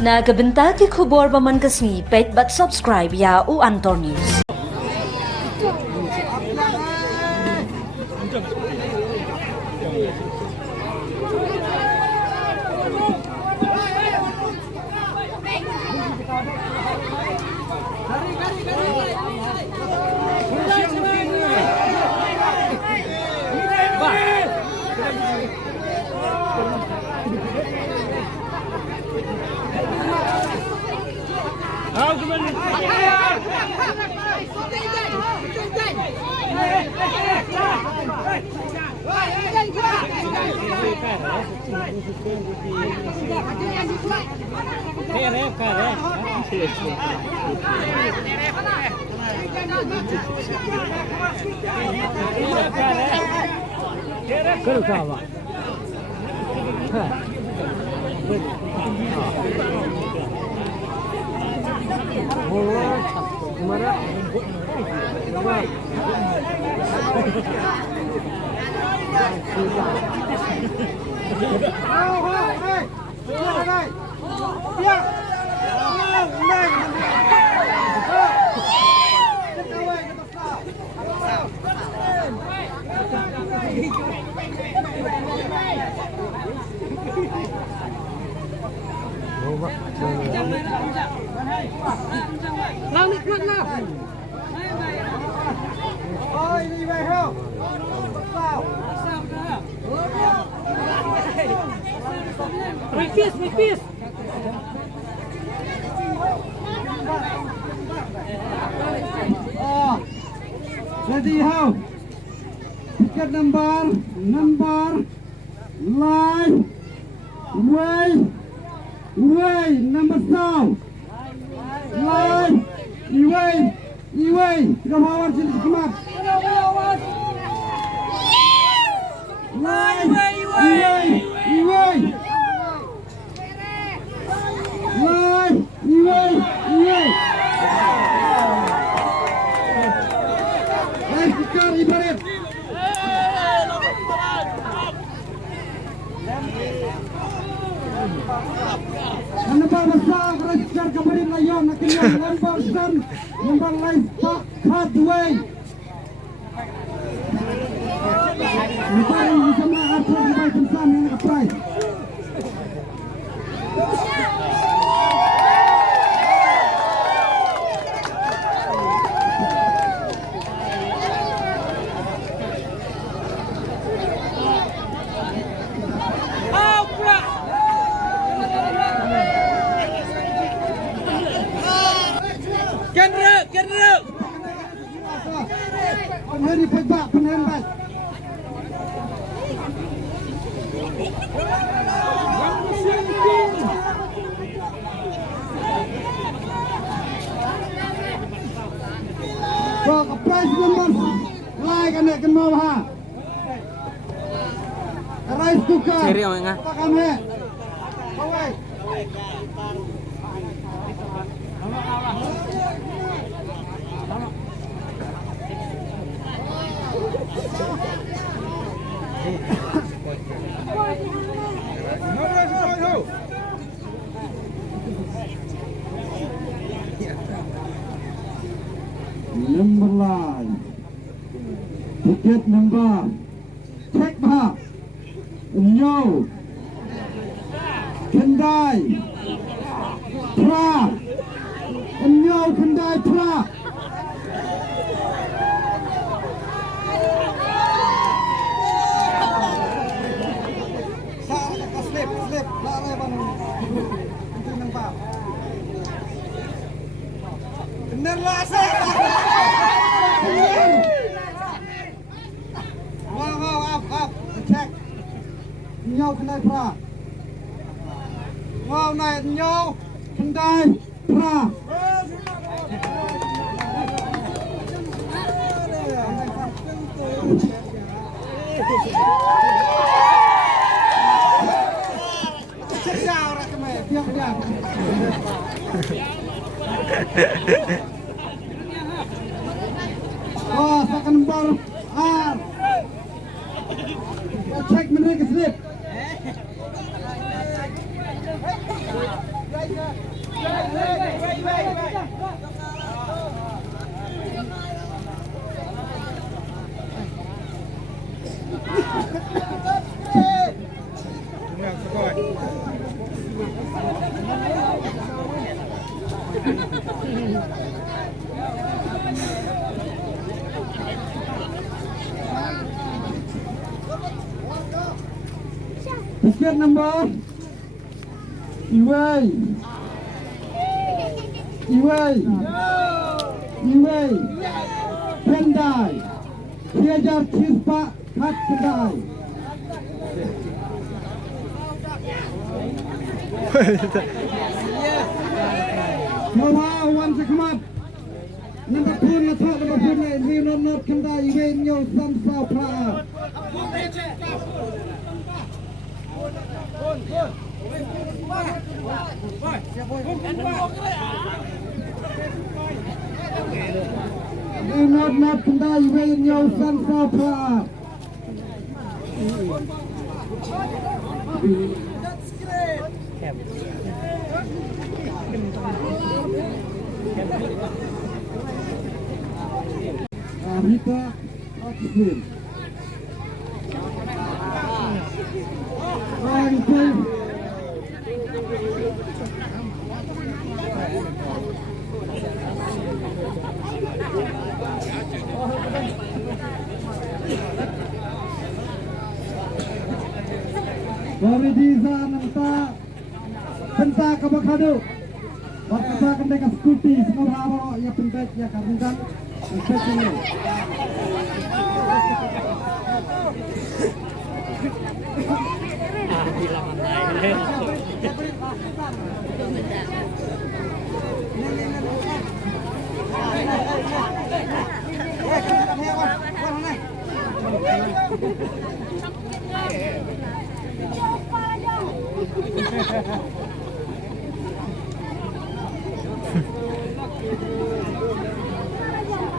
Nagabenta ki khubor baman kasni pet but subscribe ya u Antor News. Make peace. Ready how? Ticket number, line, way, number sound, line, way, come on, come up. Line, way. Ibarat. Nampak besar register kembali layan akhirnya lembar dan lembar lain Pak Way. Nampak ini sama apa yang pesan yang apply. Kenruk. Penhari pebak, penhembat. Bok price number like ane kenal ha. Rice cooker. Seri ang nga. Kami. Bawai. Number line, ticket number, check back, no, Kendai, Pra, no, Kendai, Pra. Slip, lari bang, itu nampak. Bener lah saya. Wow, up, check. Nhau Kendai Pra. Wow, này nhau Kendai Pra. Oh, second number R. Check mereka slip. Tiket number Iway Kendai Kiajar Chispa Khat Kendai Nova one to come up number 2 na thak number 2 na we not Kendai Iway Nyo Sam Sao Pra We not Kendai Iway Nyo Sam Sao Pra Rita Oxford Waridiza Nanta Penta Kabakado Wakasa Kendeka Skuti Semua hawa ya pentek ya karungan Especially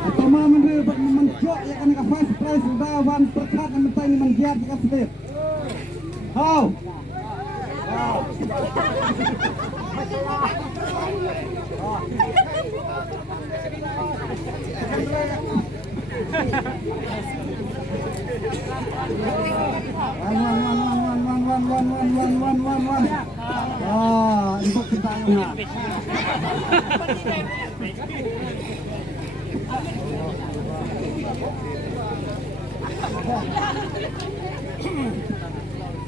Pertama menjok ya kan ka first prize dawan perkat yang mentai ni menggiat ka sedep. How? One. Untuk kita yang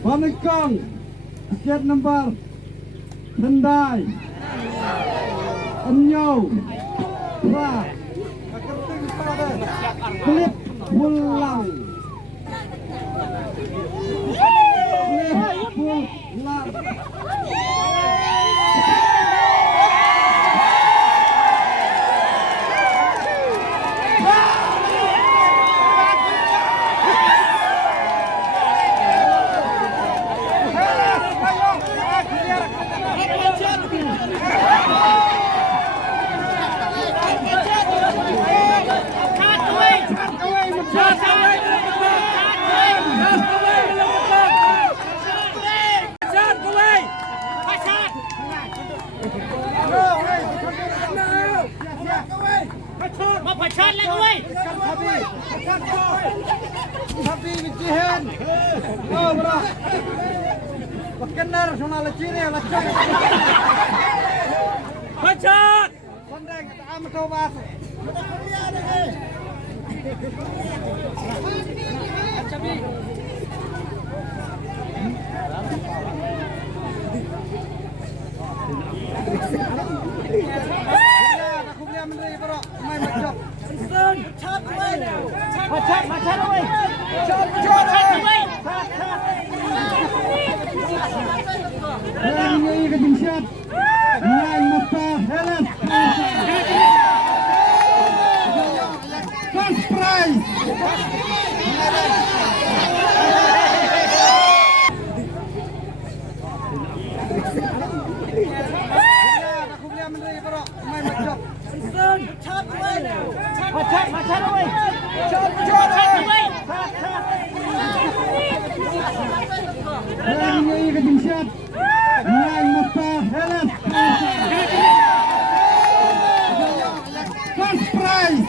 Wamikong tiket number Kendai Enyo Pra Klip pulang Pechat lagi weh. Tapi bijihan. Oh, bro. Bekenar sama lecire lecak. Pechat. Kondeng kita amat coba. Aku beli menteri bro, main macam. Pechat weh. Macam weh. Pechat weh. Ini kejimsiat. Main mata Helen. First prize. Aku beli menteri bro, main macam. Pechat weh. Macam weh. Pechat weh. Ini kejimsiat. Main mata Helen. First prize.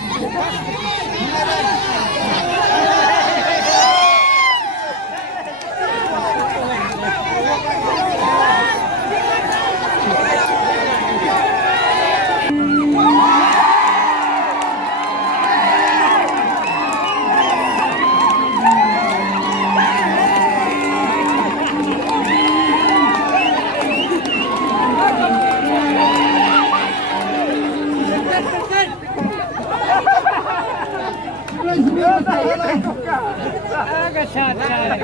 Shot, shot.